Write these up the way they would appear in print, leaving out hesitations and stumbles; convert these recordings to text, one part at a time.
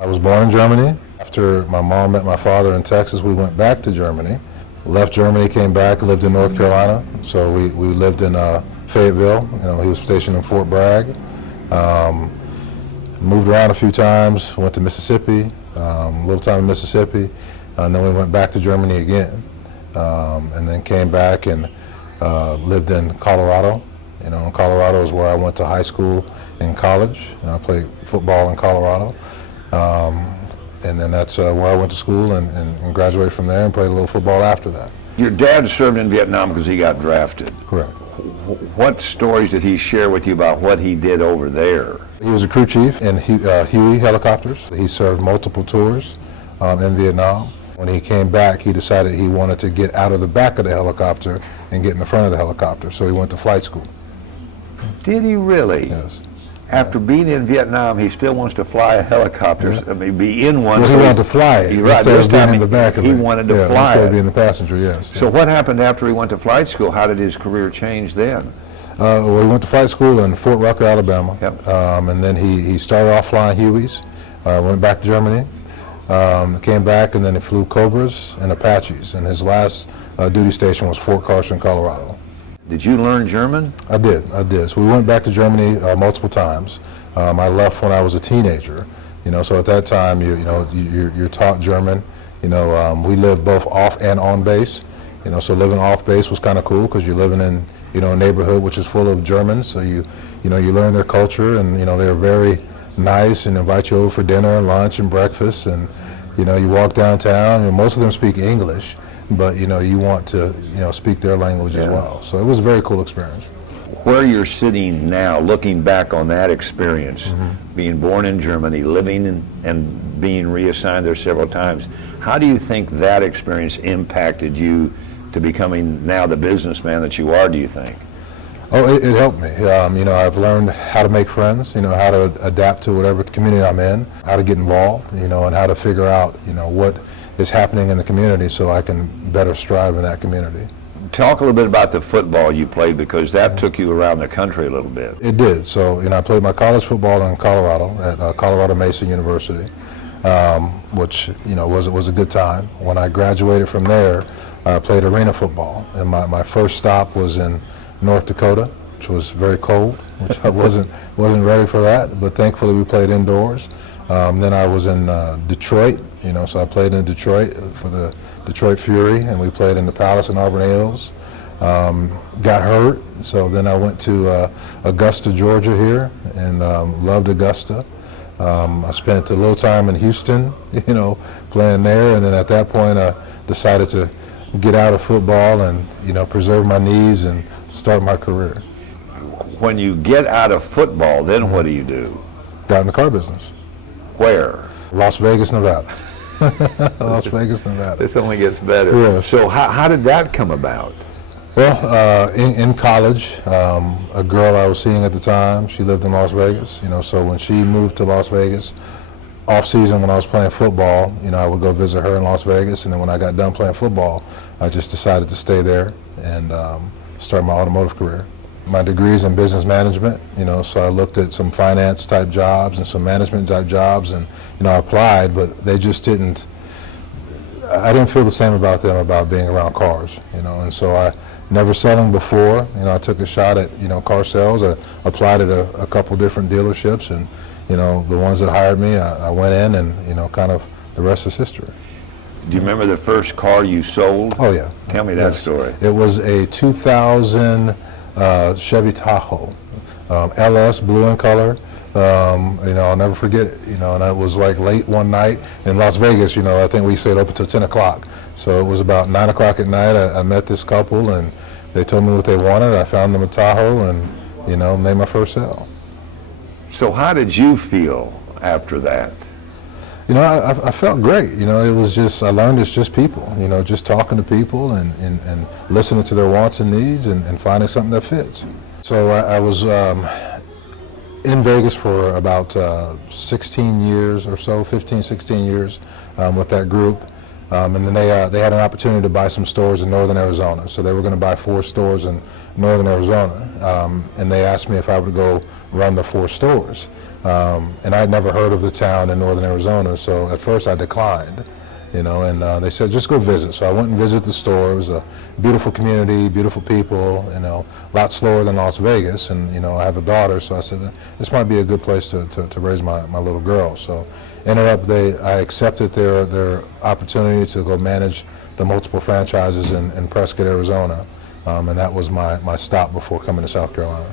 I was born in Germany. After my mom met my father in Texas, we went back to Germany. Left Germany, came back, lived in North Carolina. So we lived in Fayetteville. He was stationed in Fort Bragg. Moved around a few times, went to Mississippi, a little time in Mississippi, and then we went back to Germany again. And then came back and lived in Colorado. Colorado is where I went to high school and college. I played football in Colorado. And then that's where I went to school and graduated from there and played a little football after that. Your dad served in Vietnam because he got drafted. Correct. What stories did he share with you about what he did over there? He was a crew chief in Huey helicopters. He served multiple tours in Vietnam. When he came back, he decided he wanted to get out of the back of the helicopter and get in the front of the helicopter, so he went to flight school. Did he really? Yes. After being in Vietnam, he still wants to fly a helicopter. Yeah. I mean, be in one. Well, he wanted to fly it instead of being in the back of it. He wanted to fly it. Instead of being the passenger, yes. So what happened after he went to flight school? How did his career change then? Well, he went to flight school in Fort Rucker, Alabama. Yep. And then he started off flying Hueys, went back to Germany, came back, and then he flew Cobras and Apaches. And his last duty station was Fort Carson, Colorado. Did you learn German? I did. So we went back to Germany multiple times. I left when I was a teenager. So at that time, you're taught German. We lived both off and on base. So living off base was kind of cool because you're living in a neighborhood which is full of Germans. So you learn their culture, and they're very nice and invite you over for dinner and lunch and breakfast. And you walk downtown, and most of them speak English, but you want to speak their language as well. So it was a very cool experience. Where you're sitting now, looking back on that experience, being born in Germany, living and being reassigned there several times, how do you think that experience impacted you to becoming now the businessman that you are, do you think? Oh, it helped me. I've learned how to make friends, how to adapt to whatever community I'm in, how to get involved, and how to figure out, what is happening in the community so I can better strive in that community. Talk a little bit about the football you played, because that took you around the country a little bit. It did. So, I played my college football in Colorado at Colorado Mesa University, which, was a good time. When I graduated from there, I played arena football. And my first stop was in North Dakota, which was very cold, which I wasn't ready for that, but thankfully we played indoors. Then I was in Detroit, so I played in Detroit for the Detroit Fury, and we played in the Palace in Auburn Hills. Got hurt, so then I went to Augusta, Georgia here, and loved Augusta. I spent a little time in Houston, playing there, and then at that point I decided to get out of football and, preserve my knees and start my career. When you get out of football, then what do you do? Got in the car business. Where? Las Vegas, Nevada. Las Vegas, Nevada. This only gets better. Yeah. So how did that come about? Well, in college, a girl I was seeing at the time, she lived in Las Vegas. So when she moved to Las Vegas, off season when I was playing football, I would go visit her in Las Vegas, and then when I got done playing football, I just decided to stay there and start my automotive career. My degree's in business management, so I looked at some finance type jobs and some management type jobs, and I applied, but they just didn't. I didn't feel the same about them about being around cars, and so I never selling before. I took a shot at car sales. I applied at a couple different dealerships, and the ones that hired me, I went in, and kind of the rest is history. Do you remember the first car you sold? Oh yeah. Tell me that story. It was a 2000 Chevy Tahoe, LS, blue in color. I'll never forget it. And it was like late one night in Las Vegas. I think we stayed open until 10 o'clock. So it was about 9 o'clock at night. I met this couple, and they told me what they wanted. I found them a Tahoe, and made my first sale. So how did you feel after that? I felt great. It was just, I learned it's just people, just talking to people and listening to their wants and needs and finding something that fits. So I was in Vegas for about 16 years or so, 15, 16 years with that group. And then they had an opportunity to buy some stores in northern Arizona. So they were going to buy 4 stores in northern Arizona. And they asked me if I would go run the 4 stores. And I'd never heard of the town in northern Arizona, so at first I declined. And they said, just go visit. So I went and visited the store. It was a beautiful community, beautiful people, a lot slower than Las Vegas. And, I have a daughter, so I said, this might be a good place to raise my little girl. So ended up, I accepted their opportunity to go manage the multiple franchises in Prescott, Arizona. And that was my stop before coming to South Carolina.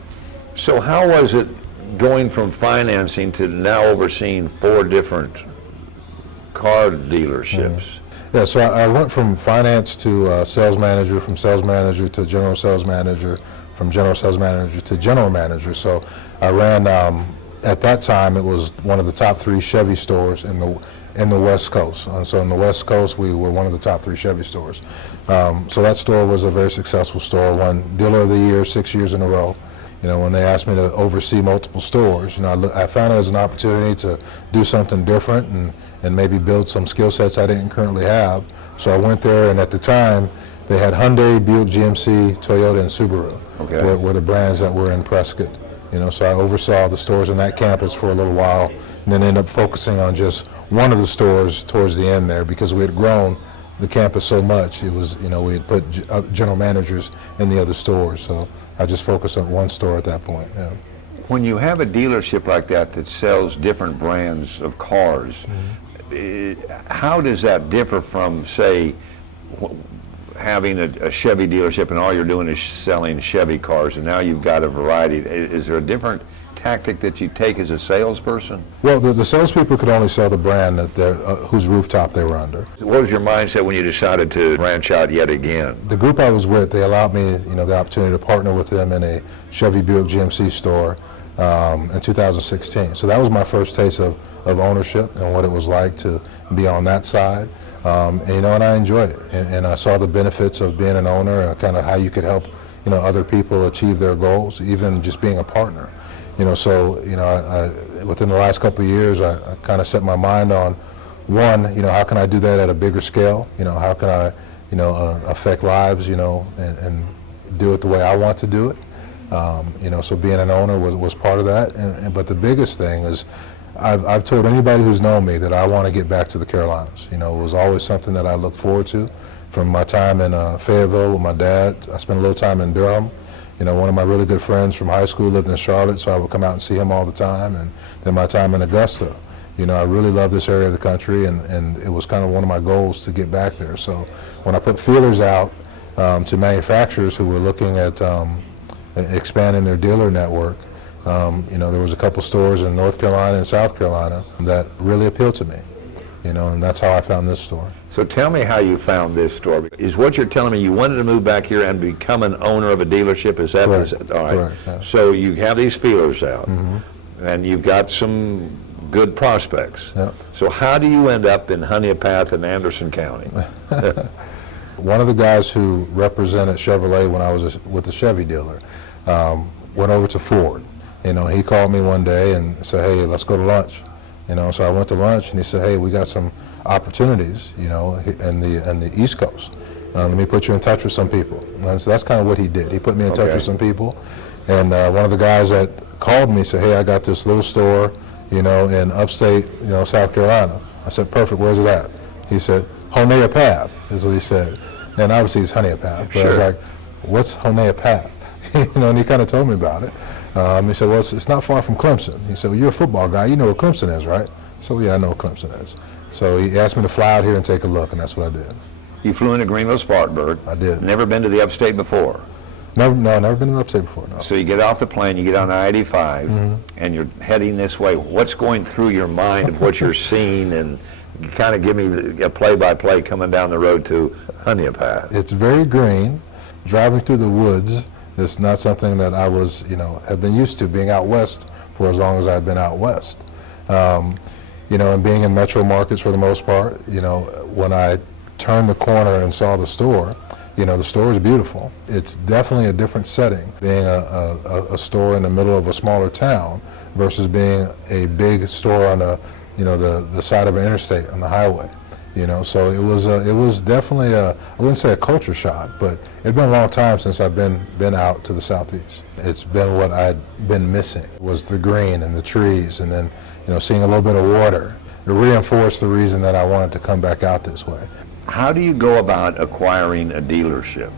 So how was it going from financing to now overseeing 4 different car dealerships? Yeah, so I went from finance to sales manager, from sales manager to general sales manager, from general sales manager to general manager. So I ran, at that time, it was one of the top 3 Chevy stores in the West Coast. And so in the West Coast, we were one of the top 3 Chevy stores. So that store was a very successful store, won Dealer of the Year 6 years in a row. When they asked me to oversee multiple stores, I found it as an opportunity to do something different and maybe build some skill sets I didn't currently have. So I went there, and at the time, they had Hyundai, Buick GMC, Toyota, and Subaru were the brands that were in Prescott. So I oversaw the stores in that campus for a little while, and then ended up focusing on just one of the stores towards the end there because we had grown the campus so much. It was, we had put general managers in the other stores, so I just focused on one store at that point. Yeah. When you have a dealership like that sells different brands of cars, how does that differ from, say, having a Chevy dealership and all you're doing is selling Chevy cars, and now you've got a variety? Is there a different tactic that you take as a salesperson? Well, the salespeople could only sell the brand whose rooftop they were under. What was your mindset when you decided to branch out yet again? The group I was with, they allowed me, the opportunity to partner with them in a Chevy Buick GMC store in 2016. So that was my first taste of ownership and what it was like to be on that side. And I enjoyed it. And I saw the benefits of being an owner and kind of how you could help, other people achieve their goals, even just being a partner. So within the last couple of years, I kind of set my mind on, one, how can I do that at a bigger scale? How can I, affect lives, and do it the way I want to do it? So being an owner was part of that. But the biggest thing is, I've told anybody who's known me that I want to get back to the Carolinas. It was always something that I looked forward to. From my time in Fayetteville with my dad, I spent a little time in Durham. One of my really good friends from high school lived in Charlotte, so I would come out and see him all the time. And then my time in Augusta. I really love this area of the country, and it was kind of one of my goals to get back there. So when I put feelers out to manufacturers who were looking at expanding their dealer network, there was a couple stores in North Carolina and South Carolina that really appealed to me, and that's how I found this store. So tell me how you found this store. Is what you're telling me you wanted to move back here and become an owner of a dealership? Is that Correct. All right? Correct, yeah. So you have these feelers out, and you've got some good prospects. Yep. So how do you end up in Honea Path in Anderson County? One of the guys who represented Chevrolet when I was with the Chevy dealer went over to Ford. He called me one day and said, hey, let's go to lunch. So I went to lunch, and he said, hey, we got some opportunities, in the East Coast. Let me put you in touch with some people. And so that's kind of what he did. He put me in touch with some people. And one of the guys that called me said, hey, I got this little store, in upstate, South Carolina. I said, perfect, where's it at? He said, Honea Path, is what he said. And obviously it's Honea Path. But I was like, what's Honea Path? And he kind of told me about it. He said, well, it's not far from Clemson. He said, well, you're a football guy. You know where Clemson is, right? So, yeah, I know where Clemson is. So he asked me to fly out here and take a look, and that's what I did. You flew into Greenville-Spartanburg. I did. Never been to the upstate before? Never been in the upstate before, no. So you get off the plane, you get on I-85, and you're heading this way. What's going through your mind of what you're seeing? And kind of give me a play-by-play coming down the road to Honea Path. It's very green. Driving through the woods is not something that I was, have been used to, being out west for as long as I've been out west. And being in metro markets for the most part, when I turned the corner and saw the store, the store is beautiful. It's definitely a different setting, being a store in the middle of a smaller town versus being a big store on the side of an interstate on the highway. So it was definitely I wouldn't say a culture shock, but it'd been a long time since I've been out to the Southeast. It's been what I'd been missing, was the green and the trees, and then seeing a little bit of water. It reinforced the reason that I wanted to come back out this way. How do you go about acquiring a dealership?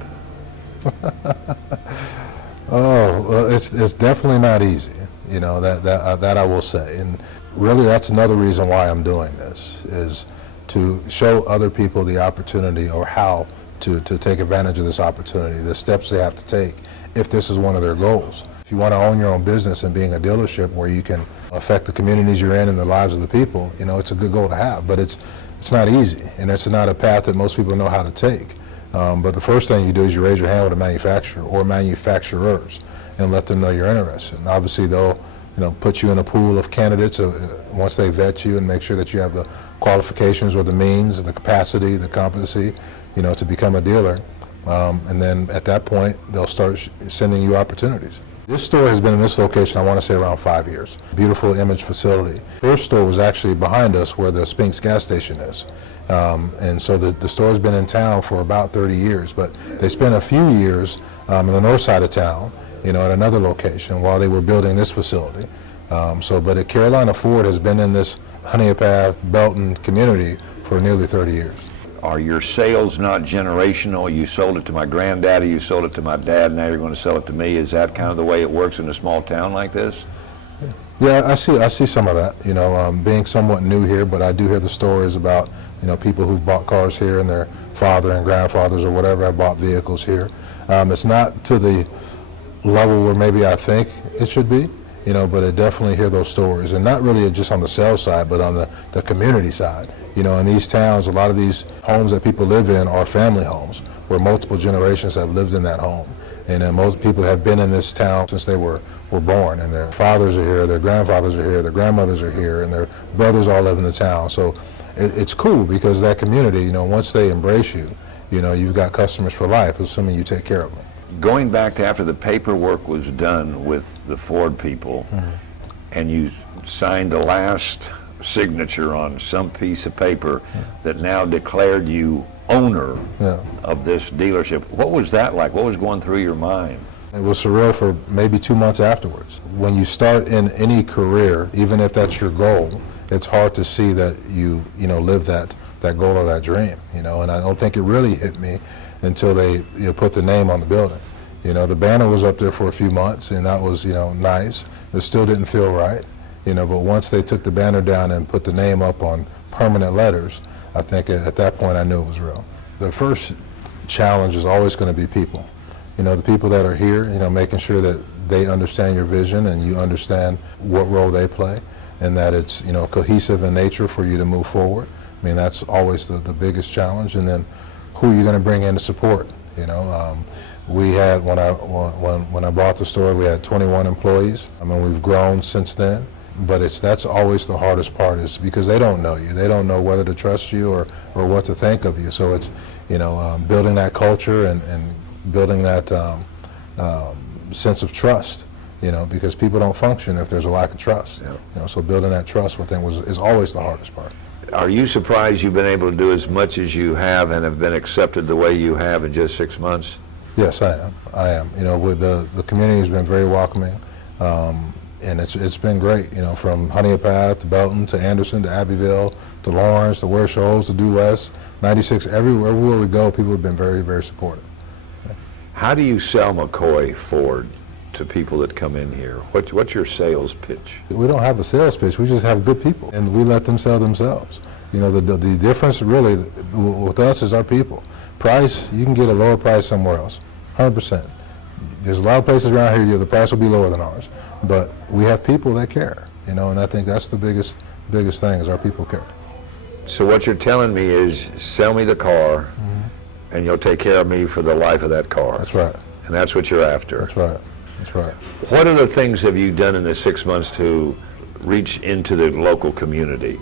Oh, well, it's definitely not easy. That I will say, and really that's another reason why I'm doing this, is to show other people the opportunity, or how to take advantage of this opportunity, the steps they have to take if this is one of their goals. If you want to own your own business and being a dealership where you can affect the communities you're in and the lives of the people, it's a good goal to have, but it's not easy, and it's not a path that most people know how to take. But the first thing you do is you raise your hand with a manufacturer or manufacturers and let them know you're interested. And obviously they'll put you in a pool of candidates once they vet you and make sure that you have the qualifications or the means, the capacity, the competency, to become a dealer. And then at that point, they'll start sending you opportunities. This store has been in this location, I want to say, around 5 years. Beautiful image facility. First store was actually behind us where the Spinks gas station is. And so the store has been in town for about 30 years, but they spent a few years in the north side of town, at another location while they were building this facility. But Carolina Ford has been in this Honea Path, Belton community for nearly 30 years. Are your sales not generational? You sold it to my granddaddy, you sold it to my dad, now you're going to sell it to me. Is that kind of the way it works in a small town like this? Yeah, I see some of that, being somewhat new here, but I do hear the stories about, people who've bought cars here and their father and grandfathers or whatever have bought vehicles here. It's not to the level where maybe I think it should be, but I definitely hear those stories, and not really just on the sales side, but on the community side. In these towns, a lot of these homes that people live in are family homes where multiple generations have lived in that home. And most people have been in this town since they were born, and their fathers are here, their grandfathers are here, their grandmothers are here, and their brothers all live in the town. So it's cool because that community, once they embrace you, you've got customers for life, assuming you take care of them. Going back to after the paperwork was done with the Ford people, and you signed the last signature on some piece of paper that now declared you owner of this dealership. What was that like? What was going through your mind? It was surreal for maybe 2 months afterwards. When you start in any career, even if that's your goal, it's hard to see that you live that goal or that dream, and I don't think it really hit me until they put the name on the building. The banner was up there for a few months, and that was nice. It still didn't feel right, but once they took the banner down and put the name up on permanent letters, I think at that point I knew it was real. The first challenge is always going to be people. The people that are here, making sure that they understand your vision and you understand what role they play, and that it's cohesive in nature for you to move forward. I mean, that's always the biggest challenge. And then who are you going to bring in to support? We had, when I bought the store, we had 21 employees. I mean, we've grown since then. But that's always the hardest part, is because they don't know you. They don't know whether to trust you or what to think of you. So it's, building that culture and building that sense of trust, because people don't function if there's a lack of trust. So building that trust with them is always the hardest part. Are you surprised you've been able to do as much as you have and have been accepted the way you have in just 6 months? Yes, I am. With the community has been very welcoming. And it's been great, from Honea Path to Belton to Anderson to Abbeville to Lawrence to Ware Shoals to Due West, 96, everywhere we go, people have been very, very supportive. How do you sell McCoy Ford to people that come in here? What's your sales pitch? We don't have a sales pitch, we just have good people, and we let them sell themselves. The difference really with us is our people. Price, you can get a lower price somewhere else, 100%. There's a lot of places around here the price will be lower than ours, but we have people that care, and I think that's the biggest thing, is our people care. So what you're telling me is, sell me the car, and you'll take care of me for the life of that car. That's right. And that's what you're after. That's right. That's right. What other things have you done in the 6 months to reach into the local community?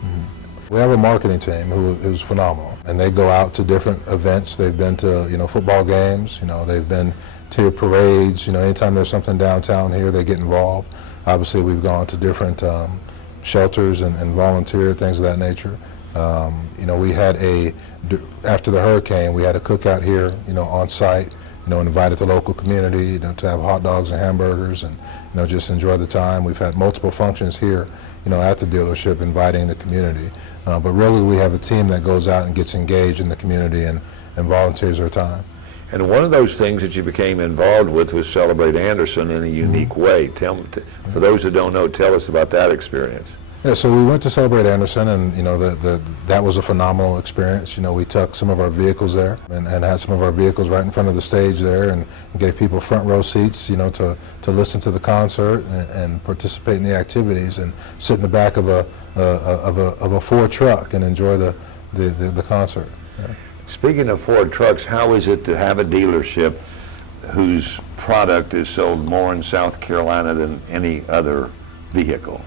We have a marketing team who's phenomenal, and they go out to different events. They've been to football games. They've been to parades. Anytime there's something downtown here, they get involved. Obviously, we've gone to different shelters and volunteer, things of that nature. We had after the hurricane, we had a cookout here, on site, invited the local community, to have hot dogs and hamburgers and, just enjoy the time. We've had multiple functions here, at the dealership inviting the community. But really we have a team that goes out and gets engaged in the community and volunteers their time. And one of those things that you became involved with was Celebrate Anderson in a unique way. For those that don't know, tell us about that experience. Yeah, so we went to Celebrate Anderson, and that was a phenomenal experience. We took some of our vehicles there and had some of our vehicles right in front of the stage there, and gave people front row seats, to listen to the concert and participate in the activities, and sit in the back of a Ford truck and enjoy the concert. Yeah. Speaking of Ford trucks, how is it to have a dealership whose product is sold more in South Carolina than any other vehicle?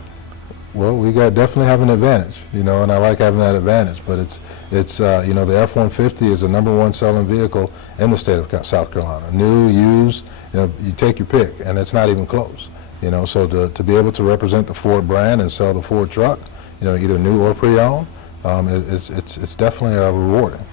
Well, we definitely have an advantage, and I like having that advantage. But it's the F-150 is the #1 selling vehicle in the state of South Carolina. New, used, you take your pick, and it's not even close. So to be able to represent the Ford brand and sell the Ford truck, either new or pre-owned, it's definitely rewarding.